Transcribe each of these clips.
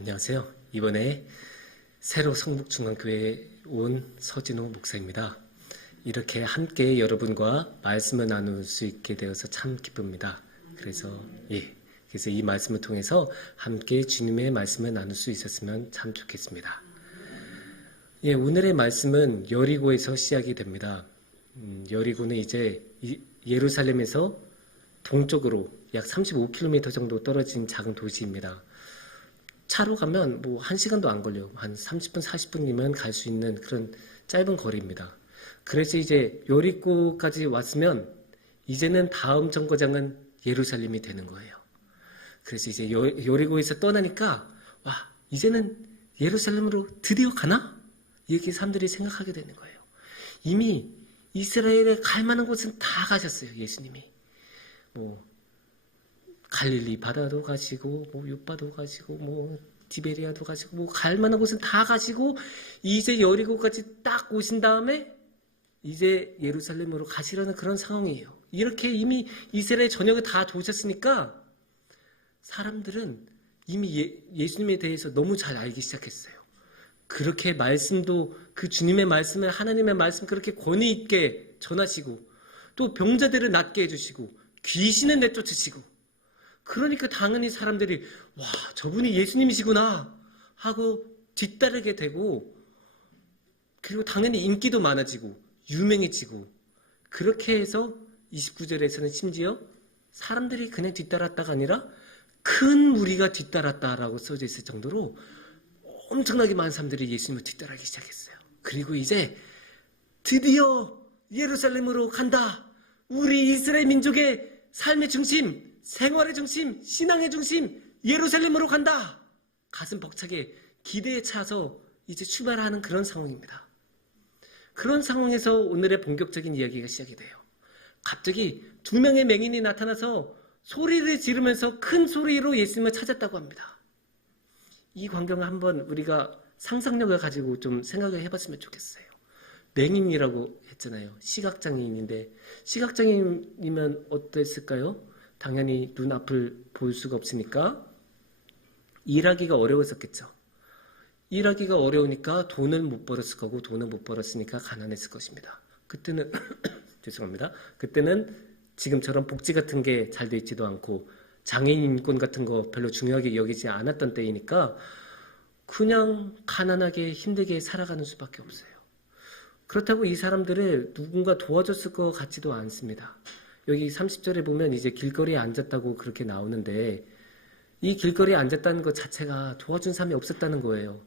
안녕하세요. 이번에 새로 성북중앙교회에 온 서진호 목사입니다. 이렇게 함께 여러분과 말씀을 나눌 수 있게 되어서 참 기쁩니다. 그래서 이 말씀을 통해서 함께 주님의 말씀을 나눌 수 있었으면 참 좋겠습니다. 오늘의 말씀은 여리고에서 시작이 됩니다. 여리고는 이제 예루살렘에서 동쪽으로 약 35km 정도 떨어진 작은 도시입니다. 차로 가면 1시간도 안 걸려요. 한 30분, 40분이면 갈 수 있는 그런 짧은 거리입니다. 그래서 이제 여리고까지 왔으면 이제는 다음 정거장은 예루살렘이 되는 거예요. 그래서 이제 여리고에서 떠나니까 이제는 예루살렘으로 드디어 가나? 이렇게 사람들이 생각하게 되는 거예요. 이미 이스라엘에 갈 만한 곳은 다 가셨어요. 예수님이. 갈릴리 바다도 가시고 욥바도 가시고 디베리아도 가시고 갈 만한 곳은 다 가시고 이제 여리고까지 딱 오신 다음에 이제 예루살렘으로 가시려는 그런 상황이에요. 이렇게 이미 이스라엘 전역을 다 도셨으니까 사람들은 이미 예수님에 대해서 너무 잘 알기 시작했어요. 그렇게 말씀도 그 주님의 말씀을 하나님의 말씀 그렇게 권위 있게 전하시고 또 병자들을 낫게 해주시고 귀신을 내쫓으시고 그러니까 당연히 사람들이 저분이 예수님이시구나 하고 뒤따르게 되고 그리고 당연히 인기도 많아지고 유명해지고 그렇게 해서 29절에서는 심지어 사람들이 그냥 뒤따랐다가 아니라 큰 무리가 뒤따랐다라고 써져 있을 정도로 엄청나게 많은 사람들이 예수님을 뒤따르기 시작했어요. 그리고 이제 드디어 예루살렘으로 간다. 우리 이스라엘 민족의 삶의 중심 생활의 중심, 신앙의 중심, 예루살렘으로 간다. 가슴 벅차게 기대에 차서 이제 출발하는 그런 상황입니다. 그런 상황에서 오늘의 본격적인 이야기가 시작이 돼요. 갑자기 2명의 맹인이 나타나서 소리를 지르면서 큰 소리로 예수님을 찾았다고 합니다. 이 광경을 한번 우리가 상상력을 가지고 좀 생각을 해봤으면 좋겠어요. 맹인이라고 했잖아요. 시각장애인인데 시각장애인이면 어땠을까요? 당연히 눈앞을 볼 수가 없으니까 일하기가 어려웠었겠죠. 일하기가 어려우니까 돈을 못 벌었을 거고 돈을 못 벌었으니까 가난했을 것입니다. 그때는 죄송합니다. 그때는 지금처럼 복지 같은 게 잘 돼 있지도 않고 장애인 인권 같은 거 별로 중요하게 여기지 않았던 때이니까 그냥 가난하게 힘들게 살아가는 수밖에 없어요. 그렇다고 이 사람들을 누군가 도와줬을 것 같지도 않습니다. 여기 30절에 보면 이제 길거리에 앉았다고 그렇게 나오는데 이 길거리에 앉았다는 것 자체가 도와준 사람이 없었다는 거예요.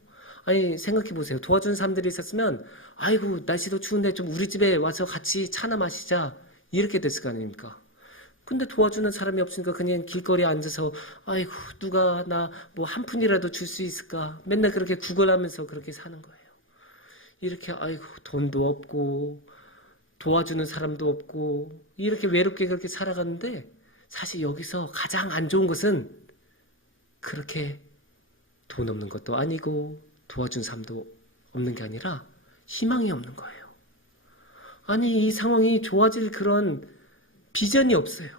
아니 생각해 보세요. 도와준 사람들이 있었으면 아이고 날씨도 추운데 좀 우리 집에 와서 같이 차나 마시자 이렇게 됐을 거 아닙니까? 근데 도와주는 사람이 없으니까 그냥 길거리에 앉아서 아이고 누가 나 한 푼이라도 줄 수 있을까 맨날 그렇게 구걸하면서 그렇게 사는 거예요. 이렇게 아이고 돈도 없고 도와주는 사람도 없고 이렇게 외롭게 그렇게 살아갔는데 사실 여기서 가장 안 좋은 것은 그렇게 돈 없는 것도 아니고 도와준 사람도 없는 게 아니라 희망이 없는 거예요. 아니 이 상황이 좋아질 그런 비전이 없어요.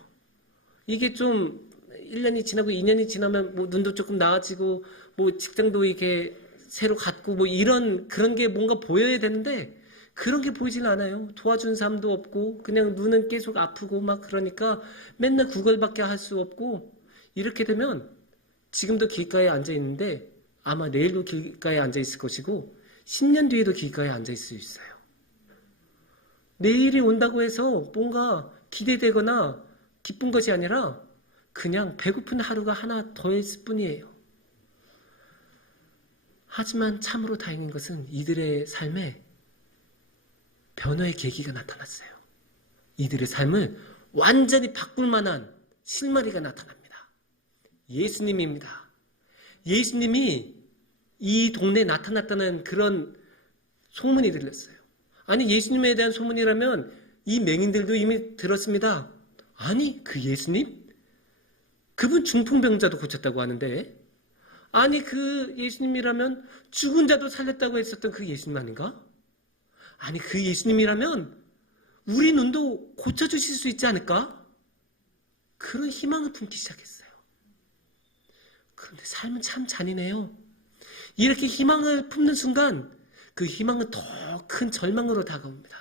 이게 좀 1년이 지나고 2년이 지나면 눈도 조금 나아지고 직장도 이렇게 새로 갖고 이런 그런 게 뭔가 보여야 되는데 그런 게 보이질 않아요. 도와준 사람도 없고 그냥 눈은 계속 아프고 그러니까 맨날 구걸밖에 할 수 없고 이렇게 되면 지금도 길가에 앉아 있는데 아마 내일도 길가에 앉아 있을 것이고 10년 뒤에도 길가에 앉아 있을 수 있어요. 내일이 온다고 해서 뭔가 기대되거나 기쁜 것이 아니라 그냥 배고픈 하루가 하나 더 있을 뿐이에요. 하지만 참으로 다행인 것은 이들의 삶에 변화의 계기가 나타났어요. 이들의 삶을 완전히 바꿀 만한 실마리가 나타납니다. 예수님입니다. 예수님이 이 동네에 나타났다는 그런 소문이 들렸어요. 아니 예수님에 대한 소문이라면 이 맹인들도 이미 들었습니다. 아니 그 예수님? 그분 중풍병자도 고쳤다고 하는데 아니 그 예수님이라면 죽은 자도 살렸다고 했었던 그 예수님 아닌가? 아니 그 예수님이라면 우리 눈도 고쳐주실 수 있지 않을까? 그런 희망을 품기 시작했어요. 그런데 삶은 참 잔인해요. 이렇게 희망을 품는 순간 그 희망은 더 큰 절망으로 다가옵니다.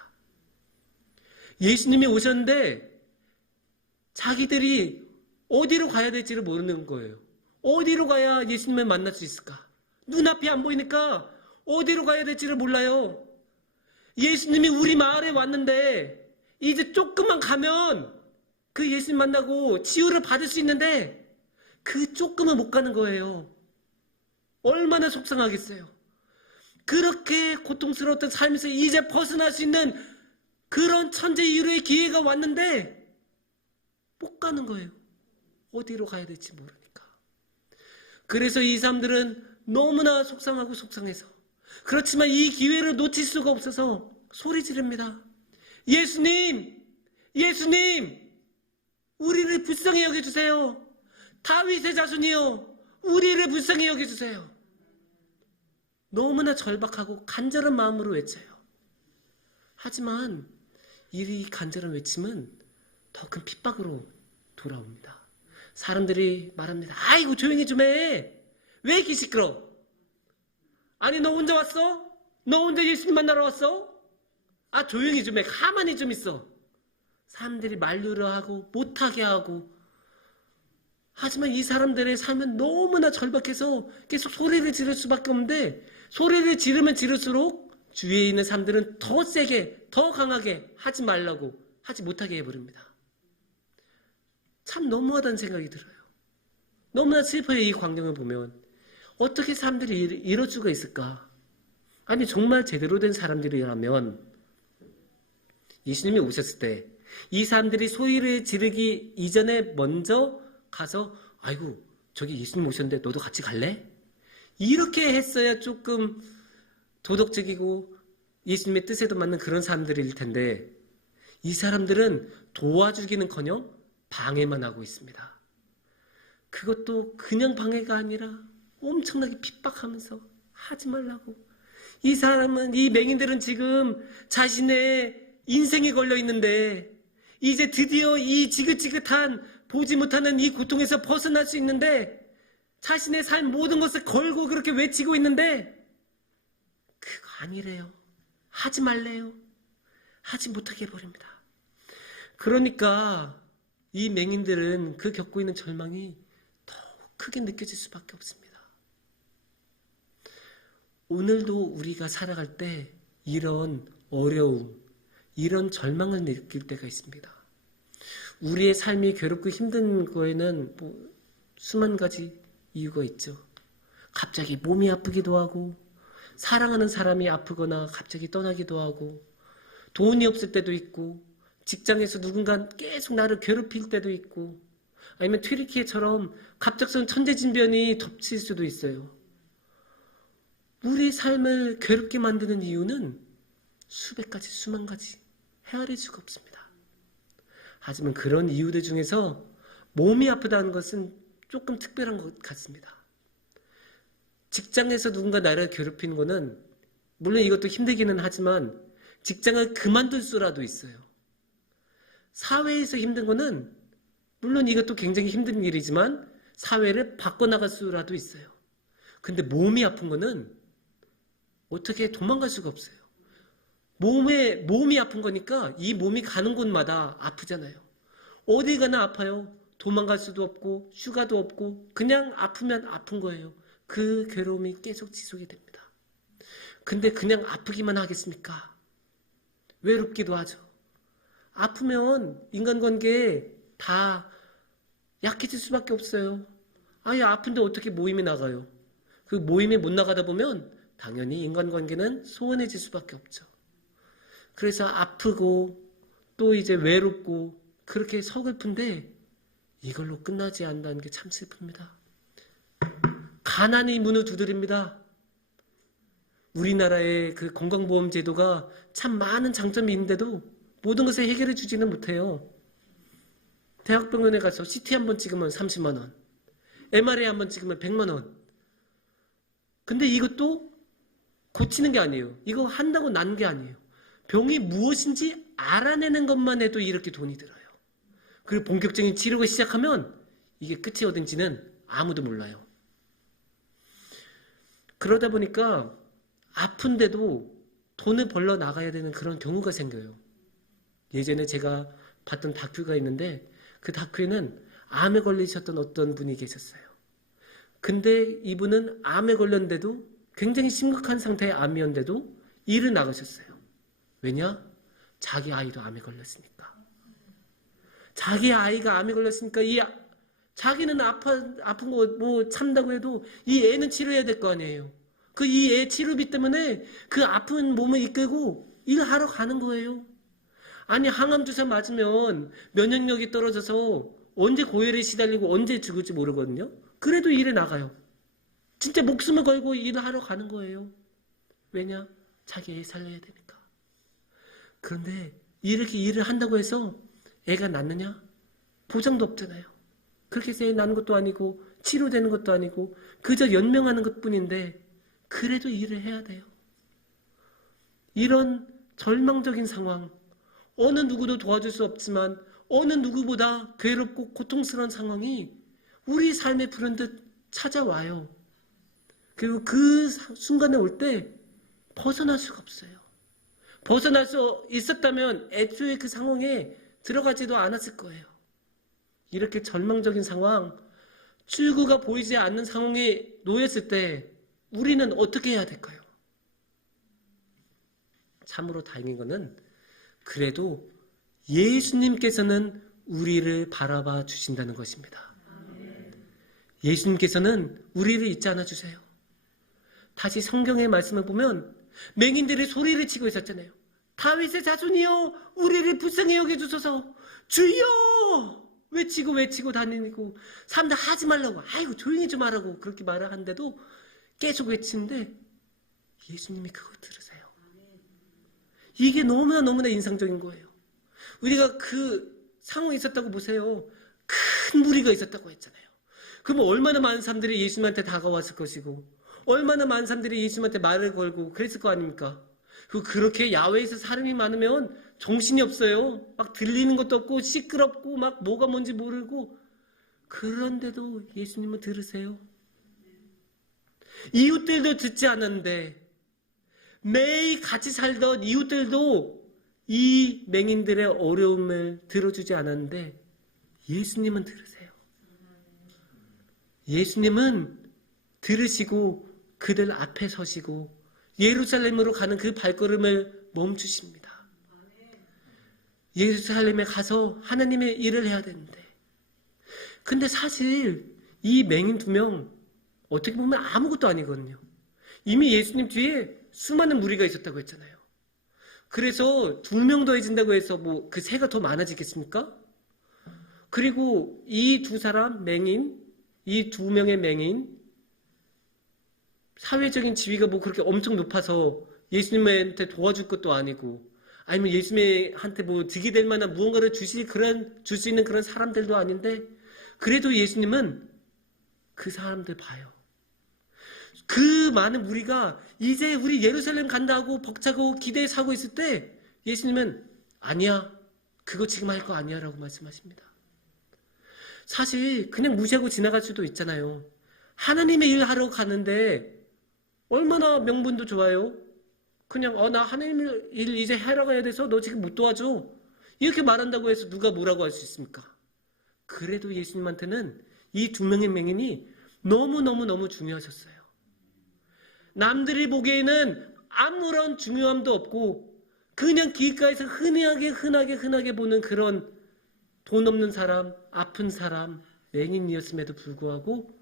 예수님이 오셨는데 자기들이 어디로 가야 될지를 모르는 거예요. 어디로 가야 예수님을 만날 수 있을까? 눈앞이 안 보이니까 어디로 가야 될지를 몰라요. 예수님이 우리 마을에 왔는데 이제 조금만 가면 그 예수님 만나고 치유를 받을 수 있는데 그 조금은 못 가는 거예요. 얼마나 속상하겠어요. 그렇게 고통스러웠던 삶에서 이제 벗어날 수 있는 그런 천재이루의 기회가 왔는데 못 가는 거예요. 어디로 가야 될지 모르니까. 그래서 이 사람들은 너무나 속상하고 속상해서, 그렇지만 이 기회를 놓칠 수가 없어서 소리 지릅니다. 예수님! 예수님! 우리를 불쌍히 여겨주세요. 다윗의 자손이요, 우리를 불쌍히 여겨주세요. 너무나 절박하고 간절한 마음으로 외쳐요. 하지만 이 간절한 외침은 더 큰 핍박으로 돌아옵니다. 사람들이 말합니다. 아이고 조용히 좀 해. 왜 이렇게 시끄러? 아니 너 혼자 왔어? 너 혼자 예수님 만나러 왔어? 아 조용히 좀 해. 가만히 좀 있어. 사람들이 만류를 하고 못하게 하고, 하지만 이 사람들의 삶은 너무나 절박해서 계속 소리를 지를 수밖에 없는데, 소리를 지르면 지를수록 주위에 있는 사람들은 더 세게 더 강하게 하지 말라고, 하지 못하게 해버립니다. 참 너무하다는 생각이 들어요. 너무나 슬퍼요. 이 광경을 보면 어떻게 사람들이 이럴 수가 있을까? 아니 정말 제대로 된 사람들이라면 예수님이 오셨을 때 이 사람들이 소리를 지르기 이전에 먼저 가서 아이고 저기 예수님 오셨는데 너도 같이 갈래? 이렇게 했어야 조금 도덕적이고 예수님의 뜻에도 맞는 그런 사람들일 텐데, 이 사람들은 도와주기는커녕 방해만 하고 있습니다. 그것도 그냥 방해가 아니라 엄청나게 핍박하면서 하지 말라고. 이 사람은, 이 맹인들은 지금 자신의 인생이 걸려 있는데 이제 드디어 이 지긋지긋한 보지 못하는 이 고통에서 벗어날 수 있는데 자신의 삶 모든 것을 걸고 그렇게 외치고 있는데 그거 아니래요. 하지 말래요. 하지 못하게 해버립니다. 그러니까 이 맹인들은 그 겪고 있는 절망이 더욱 크게 느껴질 수밖에 없습니다. 오늘도 우리가 살아갈 때 이런 어려움, 이런 절망을 느낄 때가 있습니다. 우리의 삶이 괴롭고 힘든 거에는 수만 가지 이유가 있죠. 갑자기 몸이 아프기도 하고, 사랑하는 사람이 아프거나 갑자기 떠나기도 하고, 돈이 없을 때도 있고, 직장에서 누군가 계속 나를 괴롭힐 때도 있고, 아니면 튀르키예처럼 갑작스러운 천재진변이 덮칠 수도 있어요. 우리 삶을 괴롭게 만드는 이유는 수백 가지, 수만 가지 헤아릴 수가 없습니다. 하지만 그런 이유들 중에서 몸이 아프다는 것은 조금 특별한 것 같습니다. 직장에서 누군가 나를 괴롭히는 것은 물론 이것도 힘들기는 하지만 직장을 그만둘 수라도 있어요. 사회에서 힘든 것은 물론 이것도 굉장히 힘든 일이지만 사회를 바꿔나갈 수라도 있어요. 근데 몸이 아픈 것은 어떻게 도망갈 수가 없어요. 몸이 아픈 거니까 이 몸이 가는 곳마다 아프잖아요. 어디 가나 아파요. 도망갈 수도 없고 휴가도 없고 그냥 아프면 아픈 거예요. 그 괴로움이 계속 지속이 됩니다. 근데 그냥 아프기만 하겠습니까? 외롭기도 하죠. 아프면 인간관계에 다 약해질 수밖에 없어요. 아예 아픈데 어떻게 모임에 나가요? 그 모임에 못 나가다 보면 당연히 인간관계는 소원해질 수밖에 없죠. 그래서 아프고 또 이제 외롭고 그렇게 서글픈데 이걸로 끝나지 않는다는 게 참 슬픕니다. 가난이 문을 두드립니다. 우리나라의 그 건강보험 제도가 참 많은 장점이 있는데도 모든 것을 해결해 주지는 못해요. 대학병원에 가서 CT 한 번 찍으면 30만 원, MRI 한 번 찍으면 100만 원. 근데 이것도 고치는 게 아니에요. 이거 한다고 난 게 아니에요. 병이 무엇인지 알아내는 것만 해도 이렇게 돈이 들어요. 그리고 본격적인 치료가 시작하면 이게 끝이 어딘지는 아무도 몰라요. 그러다 보니까 아픈데도 돈을 벌러 나가야 되는 그런 경우가 생겨요. 예전에 제가 봤던 다큐가 있는데 그 다큐에는 암에 걸리셨던 어떤 분이 계셨어요. 근데 이분은 암에 걸렸는데도 굉장히 심각한 상태의 암이었는데도 일을 나가셨어요. 왜냐? 자기 아이도 암에 걸렸으니까. 자기 아이가 암에 걸렸으니까 자기는 아픈 거 뭐 참다고 해도 이 애는 치료해야 될 거 아니에요. 그 이 애 치료비 때문에 그 아픈 몸을 이끌고 일하러 가는 거예요. 아니 항암 주사 맞으면 면역력이 떨어져서 언제 고열에 시달리고 언제 죽을지 모르거든요. 그래도 일에 나가요. 진짜 목숨을 걸고 일을 하러 가는 거예요. 왜냐? 자기 애 살려야 되니까. 그런데 이렇게 일을 한다고 해서 애가 낫느냐? 보장도 없잖아요. 그렇게 해서 애 낳는 것도 아니고 치료되는 것도 아니고 그저 연명하는 것뿐인데 그래도 일을 해야 돼요. 이런 절망적인 상황, 어느 누구도 도와줄 수 없지만 어느 누구보다 괴롭고 고통스러운 상황이 우리 삶에 불현듯 찾아와요. 그리고 그 순간에 올 때 벗어날 수가 없어요. 벗어날 수 있었다면 애초에 그 상황에 들어가지도 않았을 거예요. 이렇게 절망적인 상황, 출구가 보이지 않는 상황에 놓였을 때 우리는 어떻게 해야 될까요? 참으로 다행인 것은 그래도 예수님께서는 우리를 바라봐 주신다는 것입니다. 예수님께서는 우리를 잊지 않아 주세요. 다시 성경의 말씀을 보면 맹인들이 소리를 치고 있었잖아요. 다윗의 자손이여 우리를 불쌍히 여겨주소서. 주여 외치고 다니고 사람들 하지 말라고 아이고 조용히 좀 하라고 그렇게 말을 하는데도 계속 외치는데 예수님이 그거 들으세요. 이게 너무나 인상적인 거예요. 우리가 그 상황이 있었다고 보세요. 큰 무리가 있었다고 했잖아요. 그러면 얼마나 많은 사람들이 예수님한테 다가왔을 것이고 얼마나 많은 사람들이 예수님한테 말을 걸고 그랬을 거 아닙니까? 그렇게 야외에서 사람이 많으면 정신이 없어요. 막 들리는 것도 없고 시끄럽고 막 뭐가 뭔지 모르고 그런데도 예수님은 들으세요. 이웃들도 듣지 않았는데 매일 같이 살던 이웃들도 이 맹인들의 어려움을 들어주지 않았는데 예수님은 들으세요. 예수님은 들으시고 그들 앞에 서시고 예루살렘으로 가는 그 발걸음을 멈추십니다. 예루살렘에 가서 하나님의 일을 해야 되는데 근데 사실 이 맹인 2명 어떻게 보면 아무것도 아니거든요. 이미 예수님 뒤에 수많은 무리가 있었다고 했잖아요. 그래서 2명 더해진다고 해서 뭐 그 세가 더 많아지겠습니까? 그리고 이 2사람 맹인, 이 2명의 맹인 사회적인 지위가 뭐 그렇게 엄청 높아서 예수님한테 도와줄 것도 아니고 아니면 예수님한테 뭐 득이 될 만한 무언가를 줄 수 있는 그런 사람들도 아닌데 그래도 예수님은 그 사람들 봐요. 그 많은 무리가 이제 우리 예루살렘 간다고 벅차고 기대에 사고 있을 때 예수님은 아니야. 그거 지금 할 거 아니야 라고 말씀하십니다. 사실 그냥 무시하고 지나갈 수도 있잖아요. 하나님의 일 하러 가는데 얼마나 명분도 좋아요. 그냥 나 하나님의 일 이제 하러 가야 돼서 너 지금 못 도와줘. 이렇게 말한다고 해서 누가 뭐라고 할 수 있습니까? 그래도 예수님한테는 이 2명의 맹인이 너무 중요하셨어요. 남들이 보기에는 아무런 중요함도 없고 그냥 길가에서 흔하게 보는 그런 돈 없는 사람, 아픈 사람, 맹인이었음에도 불구하고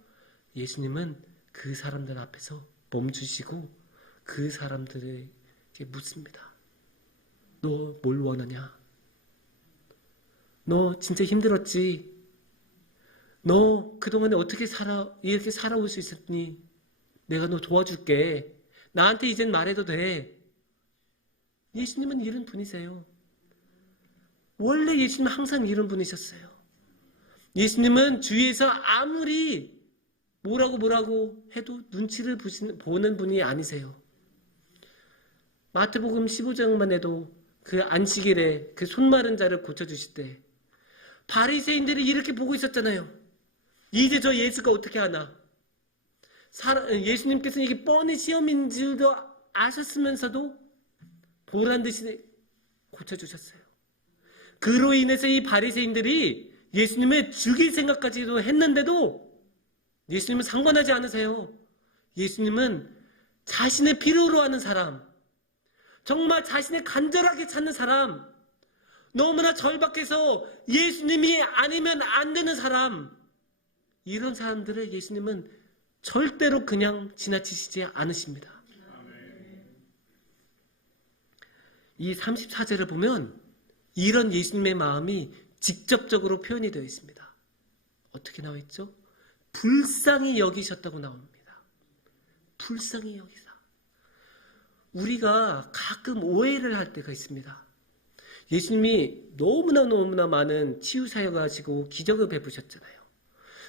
예수님은 그 사람들 앞에서 멈추시고 그 사람들에게 묻습니다. 너 뭘 원하냐? 너 진짜 힘들었지? 너 그동안에 어떻게 이렇게 살아올 수 있었니? 내가 너 도와줄게. 나한테 이젠 말해도 돼. 예수님은 이런 분이세요. 원래 예수님은 항상 이런 분이셨어요. 예수님은 주위에서 아무리 뭐라고 해도 눈치를 보는 분이 아니세요. 마태복음 15장만 해도 그 안식일에 그 손 마른 자를 고쳐주실 때 바리새인들이 이렇게 보고 있었잖아요. 이제 저 예수가 어떻게 하나? 예수님께서는 이게 뻔히 시험인 줄도 아셨으면서도 보란 듯이 고쳐주셨어요. 그로 인해서 이 바리새인들이 예수님을 죽일 생각까지도 했는데도 예수님은 상관하지 않으세요. 예수님은 자신의 필요로 하는 사람, 정말 자신의 간절하게 찾는 사람, 너무나 절박해서 예수님이 아니면 안 되는 사람, 이런 사람들을 예수님은 절대로 그냥 지나치시지 않으십니다. 이 34절을 보면 이런 예수님의 마음이 직접적으로 표현이 되어 있습니다. 어떻게 나와 있죠? 불쌍히 여기셨다고 나옵니다. 불쌍히 여기사. 우리가 가끔 오해를 할 때가 있습니다. 예수님이 너무나 많은 치유 사역을 하시고 기적을 베푸셨잖아요.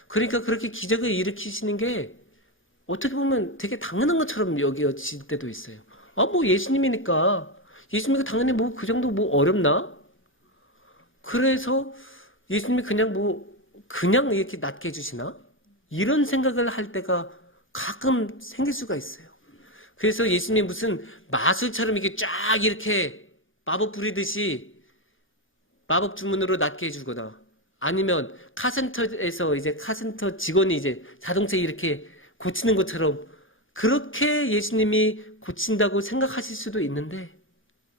그러니까 그렇게 기적을 일으키시는 게 어떻게 보면 되게 당연한 것처럼 여겨질 때도 있어요. 뭐 예수님이니까 당연히 뭐 그 정도 뭐 어렵나? 그래서 예수님이 그냥 이렇게 낫게 해주시나? 이런 생각을 할 때가 가끔 생길 수가 있어요. 그래서 예수님이 무슨 마술처럼 이렇게 쫙 이렇게 마법 부리듯이 마법 주문으로 낫게 해주거나, 아니면 카센터에서 이제 카센터 직원이 이제 자동차 이렇게 고치는 것처럼 그렇게 예수님이 고친다고 생각하실 수도 있는데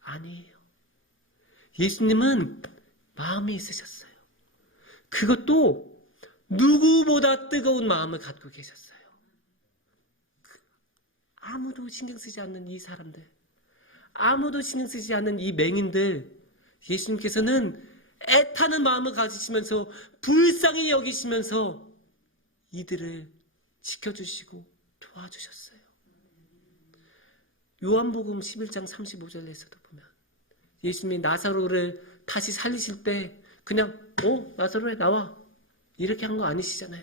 아니에요. 예수님은 마음이 있으셨어요. 그것도 누구보다 뜨거운 마음을 갖고 계셨어요. 아무도 신경 쓰지 않는 이 사람들, 아무도 신경 쓰지 않는 이 맹인들, 예수님께서는 애타는 마음을 가지시면서 불쌍히 여기시면서 이들을 지켜주시고 도와주셨어요. 요한복음 11장 35절에서도 보면 예수님이 나사로를 다시 살리실 때 그냥 나사로야 나와 이렇게 한 거 아니시잖아요.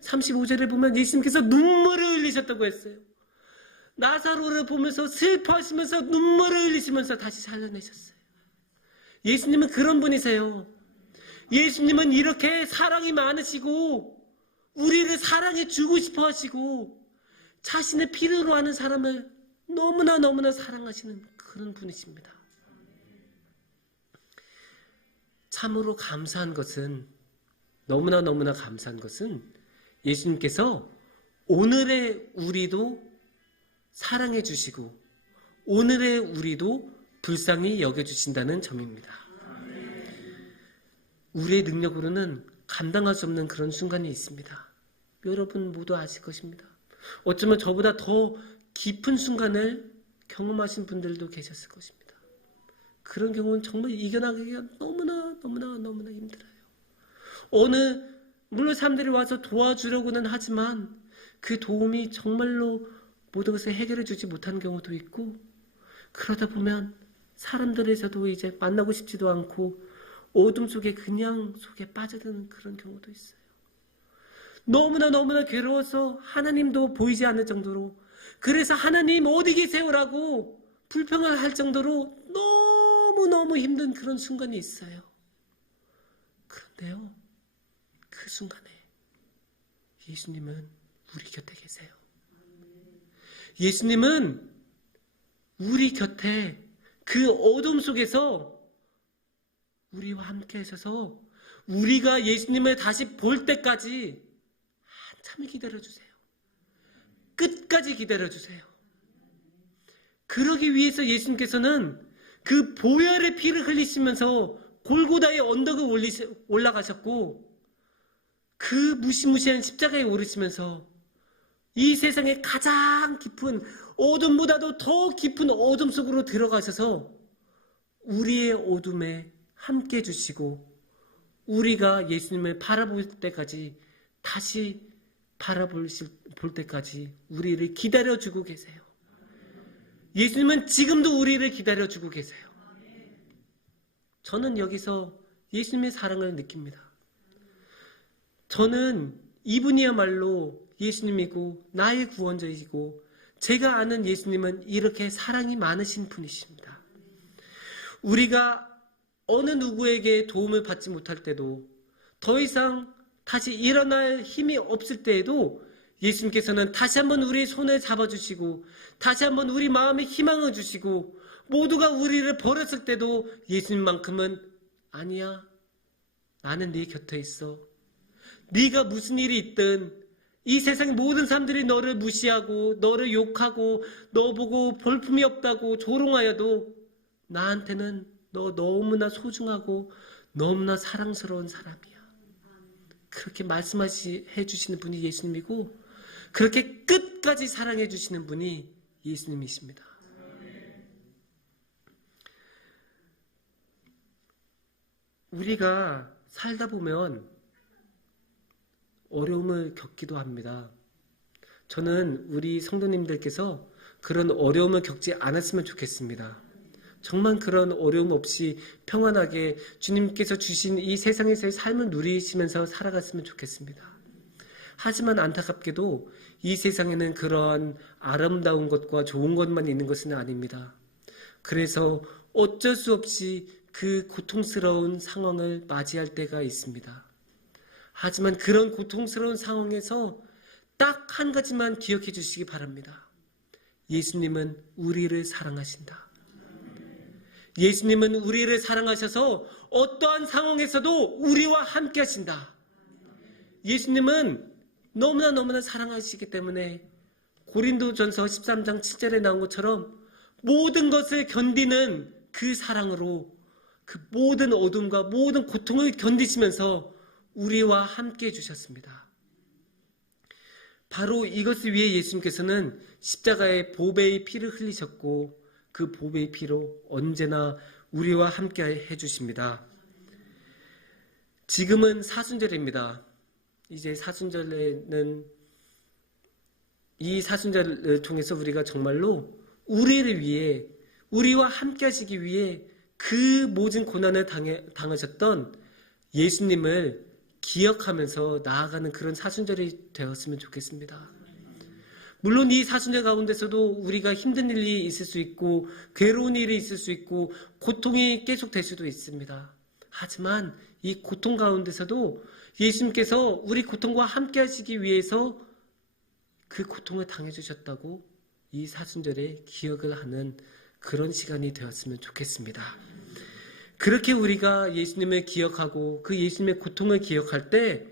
35절에 보면 예수님께서 눈물을 흘리셨다고 했어요. 나사로를 보면서 슬퍼하시면서 눈물을 흘리시면서 다시 살려내셨어요. 예수님은 그런 분이세요. 예수님은 이렇게 사랑이 많으시고 우리를 사랑해 주고 싶어 하시고 자신의 필요로 하는 사람을 너무나 사랑하시는 그런 분이십니다. 참으로 감사한 것은, 너무나 감사한 것은 예수님께서 오늘의 우리도 사랑해 주시고 오늘의 우리도 불쌍히 여겨주신다는 점입니다. 우리의 능력으로는 감당할 수 없는 그런 순간이 있습니다. 여러분 모두 아실 것입니다. 어쩌면 저보다 더 깊은 순간을 경험하신 분들도 계셨을 것입니다. 그런 경우는 정말 이겨나가기가 너무나 힘들어요. 물론 사람들이 와서 도와주려고는 하지만 그 도움이 정말로 모든 것을 해결해 주지 못하는 경우도 있고, 그러다 보면 사람들에서도 이제 만나고 싶지도 않고 어둠 속에 그냥 속에 빠져드는 그런 경우도 있어요. 너무나 괴로워서 하나님도 보이지 않을 정도로, 그래서 하나님 어디 계세요라고 불평을 할 정도로 너무 힘든 그런 순간이 있어요. 그런데요, 그 순간에 예수님은 우리 곁에 계세요. 예수님은 우리 곁에 그 어둠 속에서 우리와 함께 하셔서 우리가 예수님을 다시 볼 때까지 한참을 기다려주세요. 끝까지 기다려주세요. 그러기 위해서 예수님께서는 그 보혈의 피를 흘리시면서 골고다의 언덕을 올라가셨고, 그 무시무시한 십자가에 오르시면서 이 세상의 가장 깊은 어둠보다도 더 깊은 어둠 속으로 들어가셔서 우리의 어둠에 함께 해주시고, 우리가 예수님을 바라볼 때까지, 다시 볼 때까지 우리를 기다려주고 계세요. 예수님은 지금도 우리를 기다려주고 계세요. 저는 여기서 예수님의 사랑을 느낍니다. 저는 이분이야말로 예수님이고 나의 구원자이고, 제가 아는 예수님은 이렇게 사랑이 많으신 분이십니다. 우리가 어느 누구에게 도움을 받지 못할 때도, 더 이상 다시 일어날 힘이 없을 때에도 예수님께서는 다시 한번 우리의 손을 잡아주시고 다시 한번 우리 마음에 희망을 주시고 모두가 우리를 버렸을 때도 예수님만큼은 아니야. 나는 네 곁에 있어. 네가 무슨 일이 있든 이 세상 모든 사람들이 너를 무시하고 너를 욕하고 너 보고 볼품이 없다고 조롱하여도 나한테는 너 너무나 소중하고 너무나 사랑스러운 사람이야. 그렇게 말씀해 주시는 분이 예수님이고 그렇게 끝까지 사랑해 주시는 분이 예수님이십니다. 우리가 살다 보면 어려움을 겪기도 합니다. 저는 우리 성도님들께서 그런 어려움을 겪지 않았으면 좋겠습니다. 정말 그런 어려움 없이 평안하게 주님께서 주신 이 세상에서의 삶을 누리시면서 살아갔으면 좋겠습니다. 하지만 안타깝게도 이 세상에는 그러한 아름다운 것과 좋은 것만 있는 것은 아닙니다. 그래서 어쩔 수 없이 그 고통스러운 상황을 맞이할 때가 있습니다. 하지만 그런 고통스러운 상황에서 딱 한 가지만 기억해 주시기 바랍니다. 예수님은 우리를 사랑하신다. 예수님은 우리를 사랑하셔서 어떠한 상황에서도 우리와 함께 하신다. 예수님은 너무나 사랑하시기 때문에 고린도전서 13장 7절에 나온 것처럼 모든 것을 견디는 그 사랑으로 그 모든 어둠과 모든 고통을 견디시면서 우리와 함께 해주셨습니다. 바로 이것을 위해 예수님께서는 십자가에 보배의 피를 흘리셨고 그 보배의 피로 언제나 우리와 함께 해주십니다. 지금은 사순절입니다. 이제 사순절에는 이 사순절을 통해서 우리가 정말로 우리를 위해 우리와 함께 하시기 위해 그 모든 고난을 당하셨던 예수님을 기억하면서 나아가는 그런 사순절이 되었으면 좋겠습니다. 물론 이 사순절 가운데서도 우리가 힘든 일이 있을 수 있고 괴로운 일이 있을 수 있고 고통이 계속될 수도 있습니다. 하지만 이 고통 가운데서도 예수님께서 우리 고통과 함께 하시기 위해서 그 고통을 당해주셨다고 이 사순절에 기억을 하는 그런 시간이 되었으면 좋겠습니다. 그렇게 우리가 예수님을 기억하고 그 예수님의 고통을 기억할 때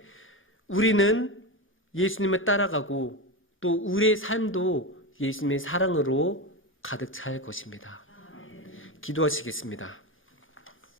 우리는 예수님을 따라가고 또 우리의 삶도 예수님의 사랑으로 가득 찰 것입니다. 기도하시겠습니다.